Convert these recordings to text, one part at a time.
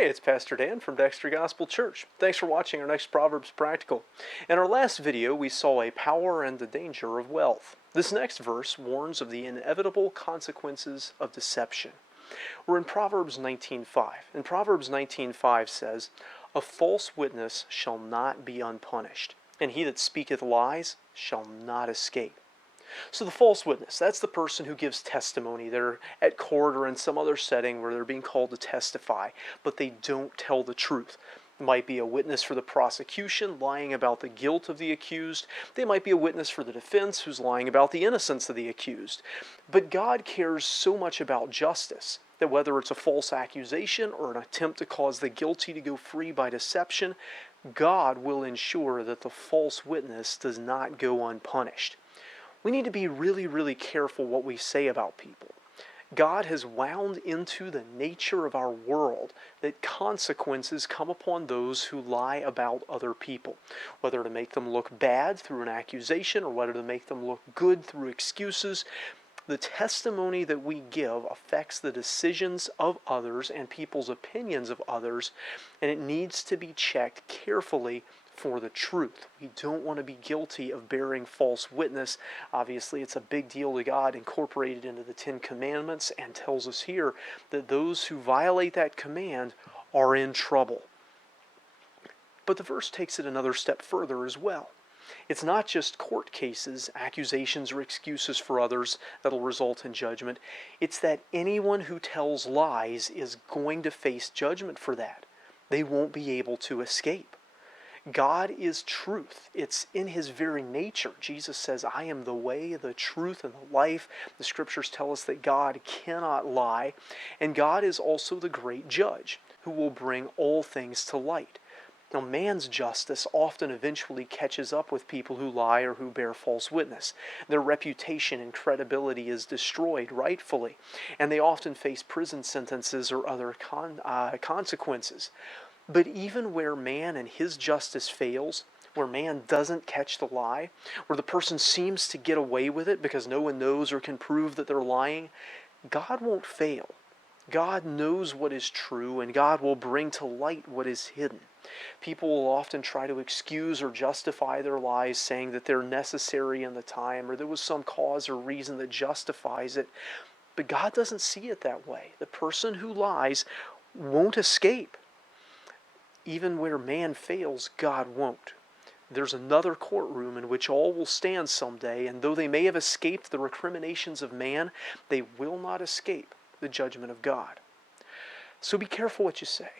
Hey, it's Pastor Dan from Dexter Gospel Church. Thanks for watching our next Proverbs Practical. In our last video, we saw a power and the danger of wealth. This next verse warns of the inevitable consequences of deception. We're in Proverbs 19:5, and Proverbs 19:5 says, "A false witness shall not be unpunished, and he that speaketh lies shall not escape." So the false witness, that's the person who gives testimony. They're at court or in some other setting where they're being called to testify, but they don't tell the truth. It might be a witness for the prosecution, lying about the guilt of the accused. They might be a witness for the defense, who's lying about the innocence of the accused. But God cares so much about justice that whether it's a false accusation or an attempt to cause the guilty to go free by deception, God will ensure that the false witness does not go unpunished. We need to be really, really careful what we say about people. God has wound into the nature of our world that consequences come upon those who lie about other people, whether to make them look bad through an accusation or whether to make them look good through excuses. The testimony that we give affects the decisions of others and people's opinions of others, and it needs to be checked carefully for the truth. We don't want to be guilty of bearing false witness. Obviously, it's a big deal to God, incorporated into the Ten Commandments, and tells us here that those who violate that command are in trouble. But the verse takes it another step further as well. It's not just court cases, accusations, or excuses for others that'll result in judgment. It's that anyone who tells lies is going to face judgment for that. They won't be able to escape. God is truth. It's in His very nature. Jesus says, "I am the way, the truth, and the life." The Scriptures tell us that God cannot lie. And God is also the great judge who will bring all things to light. Now, man's justice often eventually catches up with people who lie or who bear false witness. Their reputation and credibility is destroyed rightfully, and they often face prison sentences or other consequences. But even where man and his justice fails, where man doesn't catch the lie, where the person seems to get away with it because no one knows or can prove that they're lying, God won't fail. God knows what is true, and God will bring to light what is hidden. People will often try to excuse or justify their lies, saying that they're necessary in the time, or there was some cause or reason that justifies it. But God doesn't see it that way. The person who lies won't escape. Even where man fails, God won't. There's another courtroom in which all will stand someday, and though they may have escaped the recriminations of man, they will not escape the judgment of God. So be careful what you say.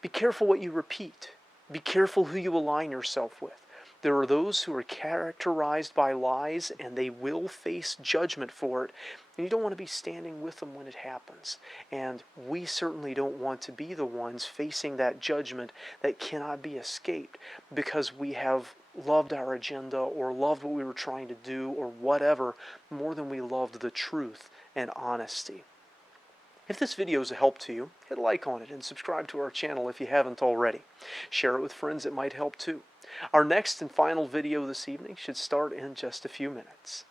Be careful what you repeat. Be careful who you align yourself with. There are those who are characterized by lies, and they will face judgment for it. And you don't want to be standing with them when it happens. And we certainly don't want to be the ones facing that judgment that cannot be escaped because we have loved our agenda or loved what we were trying to do or whatever more than we loved the truth and honesty. If this video is a help to you, hit like on it and subscribe to our channel if you haven't already. Share it with friends it might help too. Our next and final video this evening should start in just a few minutes.